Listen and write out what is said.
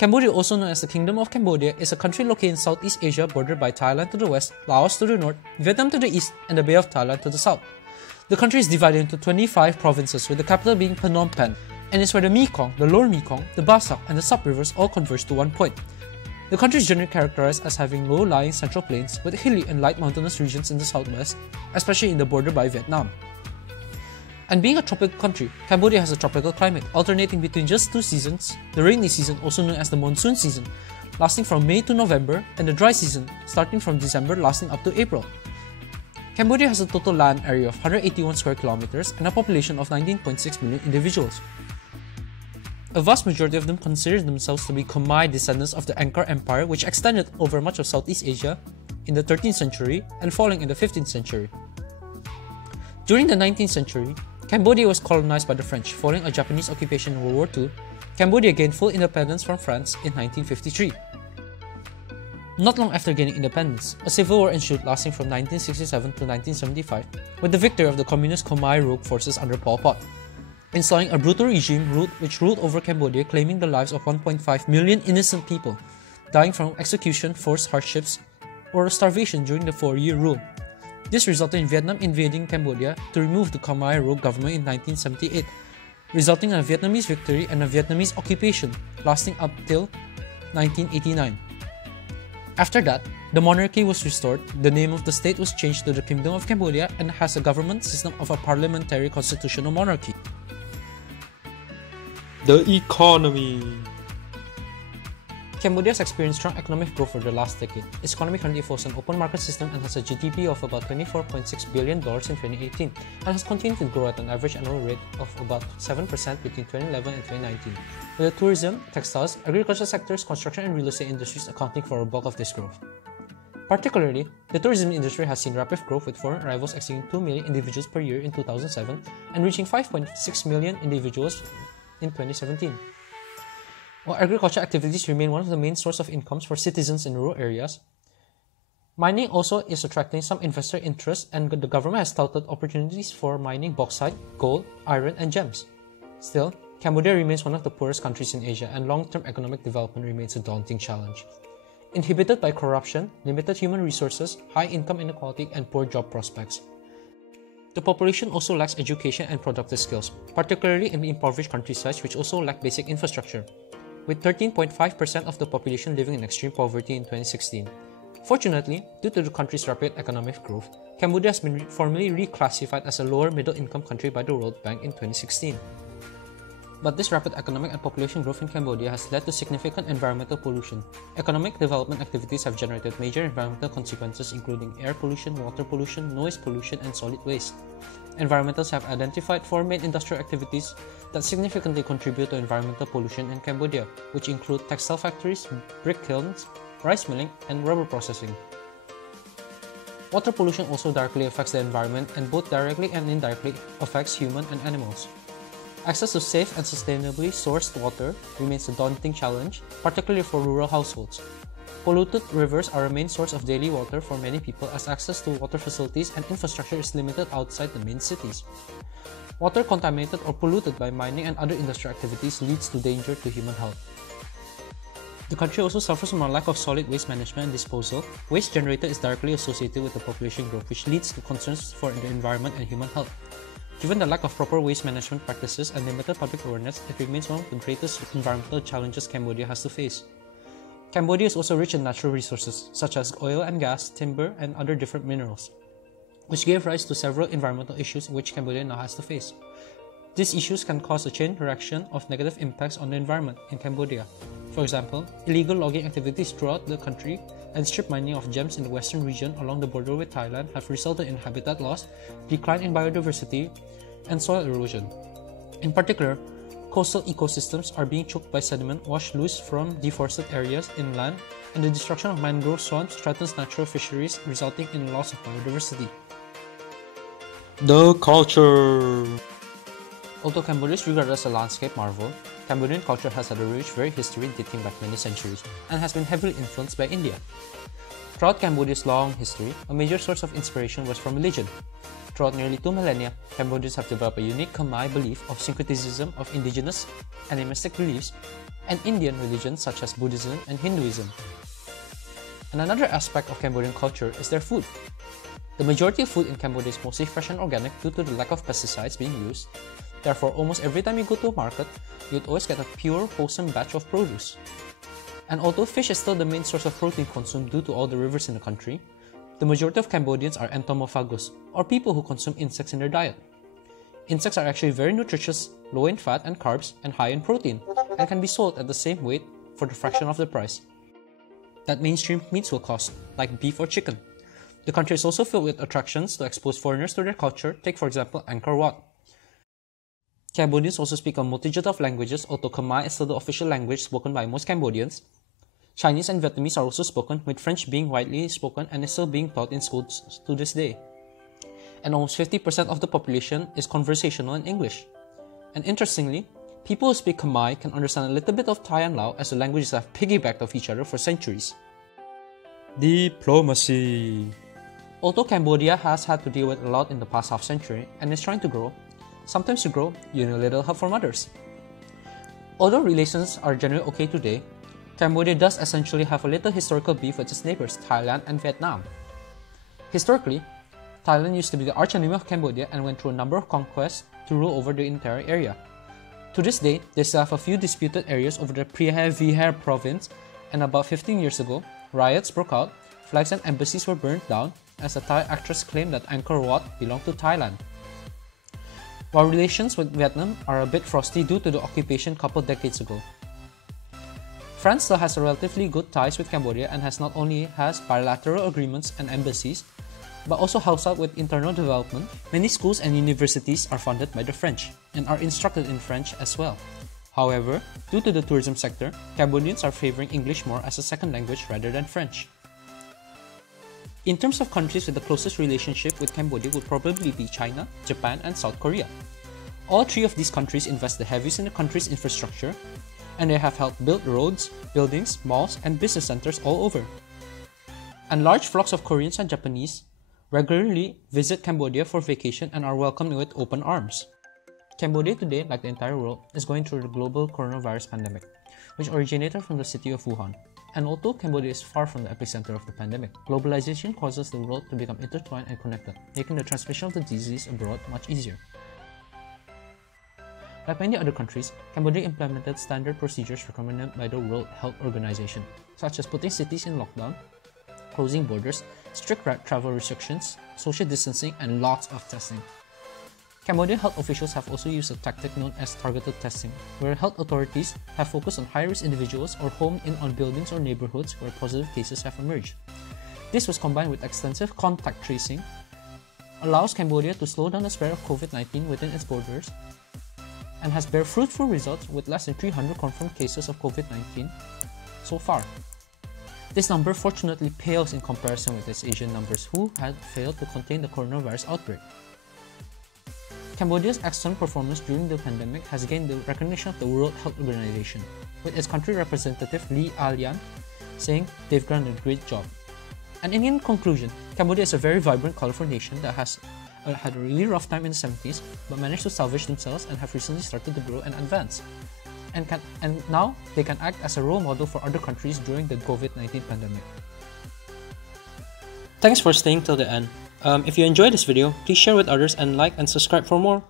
Cambodia, also known as the Kingdom of Cambodia, is a country located in Southeast Asia bordered by Thailand to the west, Laos to the north, Vietnam to the east, and the Bay of Thailand to the south. The country is divided into 25 provinces, with the capital being Phnom Penh, and is where the Mekong, the Lower Mekong, the Basak, and the sub-rivers all converge to one point. The country is generally characterized as having low-lying central plains with hilly and light mountainous regions in the southwest, especially in the border by Vietnam. And being a tropical country, Cambodia has a tropical climate, alternating between just two seasons, the rainy season, also known as the monsoon season, lasting from May to November, and the dry season, starting from December lasting up to April. Cambodia has a total land area of 181 square kilometers and a population of 19.6 million individuals. A vast majority of them consider themselves to be Khmer descendants of the Angkor Empire, which extended over much of Southeast Asia in the 13th century and falling in the 15th century. During the 19th century, Cambodia was colonized by the French. Following a Japanese occupation in World War II, Cambodia gained full independence from France in 1953. Not long after gaining independence, a civil war ensued lasting from 1967 to 1975, with the victory of the communist Khmer Rouge forces under Pol Pot, installing a brutal regime which ruled over Cambodia, claiming the lives of 1.5 million innocent people, dying from execution, forced hardships, or starvation during the 4-year rule. This resulted in Vietnam invading Cambodia to remove the Khmer Rouge government in 1978, resulting in a Vietnamese victory and a Vietnamese occupation lasting up till 1989. After that, the monarchy was restored, the name of the state was changed to the Kingdom of Cambodia, and has a government system of a parliamentary constitutional monarchy. The economy. Cambodia has experienced strong economic growth for the last decade. Its economy currently follows an open market system and has a GDP of about $24.6 billion in 2018, and has continued to grow at an average annual rate of about 7% between 2011 and 2019, with the tourism, textiles, agricultural sectors, construction and real estate industries accounting for a bulk of this growth. Particularly, the tourism industry has seen rapid growth, with foreign arrivals exceeding 2 million individuals per year in 2007 and reaching 5.6 million individuals in 2017. While agricultural activities remain one of the main sources of incomes for citizens in rural areas, mining also is attracting some investor interest, and the government has touted opportunities for mining bauxite, gold, iron, and gems. Still, Cambodia remains one of the poorest countries in Asia, and long-term economic development remains a daunting challenge. Inhibited by corruption, limited human resources, high income inequality, and poor job prospects. The population also lacks education and productive skills, particularly in the impoverished countryside, which also lack basic infrastructure, with 13.5% of the population living in extreme poverty in 2016. Fortunately, due to the country's rapid economic growth, Cambodia has been formally reclassified as a lower middle-income country by the World Bank in 2016. But this rapid economic and population growth in Cambodia has led to significant environmental pollution. Economic development activities have generated major environmental consequences, including air pollution, water pollution, noise pollution, and solid waste. Environmentalists have identified 4 main industrial activities that significantly contribute to environmental pollution in Cambodia, which include textile factories, brick kilns, rice milling, and rubber processing. Water pollution also directly affects the environment, and both directly and indirectly affects humans and animals. Access to safe and sustainably sourced water remains a daunting challenge, particularly for rural households. Polluted rivers are a main source of daily water for many people, as access to water facilities and infrastructure is limited outside the main cities. Water contaminated or polluted by mining and other industrial activities leads to danger to human health. The country also suffers from a lack of solid waste management and disposal. Waste generated is directly associated with the population growth, which leads to concerns for the environment and human health. Given the lack of proper waste management practices and limited public awareness, it remains one of the greatest environmental challenges Cambodia has to face. Cambodia is also rich in natural resources, such as oil and gas, timber, and other different minerals, which gave rise to several environmental issues which Cambodia now has to face. These issues can cause a chain reaction of negative impacts on the environment in Cambodia. For example, illegal logging activities throughout the country and strip mining of gems in the western region along the border with Thailand have resulted in habitat loss, decline in biodiversity, and soil erosion. In particular, coastal ecosystems are being choked by sediment washed loose from deforested areas inland, and the destruction of mangrove swamps threatens natural fisheries, resulting in loss of biodiversity. The culture. Although Cambodia is regarded as a landscape marvel, Cambodian culture has had a rich, varied history dating back many centuries and has been heavily influenced by India. Throughout Cambodia's long history, a major source of inspiration was from religion. Throughout nearly 2 millennia, Cambodians have developed a unique Khmer belief of syncretism of indigenous animistic beliefs and Indian religions such as Buddhism and Hinduism. And another aspect of Cambodian culture is their food. The majority of food in Cambodia is mostly fresh and organic due to the lack of pesticides being used. Therefore, almost every time you go to a market, you'd always get a pure, wholesome batch of produce. And although fish is still the main source of protein consumed due to all the rivers in the country, the majority of Cambodians are entomophagous, or people who consume insects in their diet. Insects are actually very nutritious, low in fat and carbs, and high in protein, and can be sold at the same weight for the fraction of the price that mainstream meats will cost, like beef or chicken. The country is also filled with attractions to expose foreigners to their culture. Take for example Angkor Wat. Cambodians also speak a multitude of languages, although Khmer is still the official language spoken by most Cambodians. Chinese and Vietnamese are also spoken, with French being widely spoken and is still being taught in schools to this day. And almost 50% of the population is conversational in English. And interestingly, people who speak Khmer can understand a little bit of Thai and Lao, as the languages have piggybacked off each other for centuries. Diplomacy. Although Cambodia has had to deal with a lot in the past half century and is trying to grow, sometimes to grow, you need a little help from others. Although relations are generally okay today, Cambodia does essentially have a little historical beef with its neighbors Thailand and Vietnam. Historically, Thailand used to be the archenemy of Cambodia and went through a number of conquests to rule over the entire area. To this day, they still have a few disputed areas over the Preah Vihear province, and about 15 years ago, riots broke out, flags and embassies were burned down as a Thai actress claimed that Angkor Wat belonged to Thailand. While relations with Vietnam are a bit frosty due to the occupation a couple decades ago. France still has relatively good ties with Cambodia and not only has bilateral agreements and embassies, but also helps out with internal development. Many schools and universities are funded by the French and are instructed in French as well. However, due to the tourism sector, Cambodians are favoring English more as a second language rather than French. In terms of countries with the closest relationship with Cambodia would probably be China, Japan, and South Korea. All three of these countries invest the heaviest in the country's infrastructure, and they have helped build roads, buildings, malls, and business centers all over. And large flocks of Koreans and Japanese regularly visit Cambodia for vacation and are welcomed with open arms. Cambodia today, like the entire world, is going through the global coronavirus pandemic, which originated from the city of Wuhan. And although Cambodia is far from the epicenter of the pandemic, globalization causes the world to become intertwined and connected, making the transmission of the disease abroad much easier. Like many other countries, Cambodia implemented standard procedures recommended by the World Health Organization, such as putting cities in lockdown, closing borders, strict travel restrictions, social distancing, and lots of testing. Cambodian health officials have also used a tactic known as targeted testing, where health authorities have focused on high-risk individuals or homed in on buildings or neighborhoods where positive cases have emerged. This was combined with extensive contact tracing, allows Cambodia to slow down the spread of COVID-19 within its borders, and has bear fruitful results with less than 300 confirmed cases of COVID-19 so far. This number fortunately pales in comparison with its Asian numbers who had failed to contain the coronavirus outbreak. Cambodia's excellent performance during the pandemic has gained the recognition of the World Health Organization, with its country representative Lee Alian saying they've done a great job. And in conclusion, Cambodia is a very vibrant, colorful nation that has had a really rough time in the 70s, but managed to salvage themselves and have recently started to grow and advance. And now they can act as a role model for other countries during the COVID-19 pandemic. Thanks for staying till the end. If you enjoyed this video, please share with others and like and subscribe for more.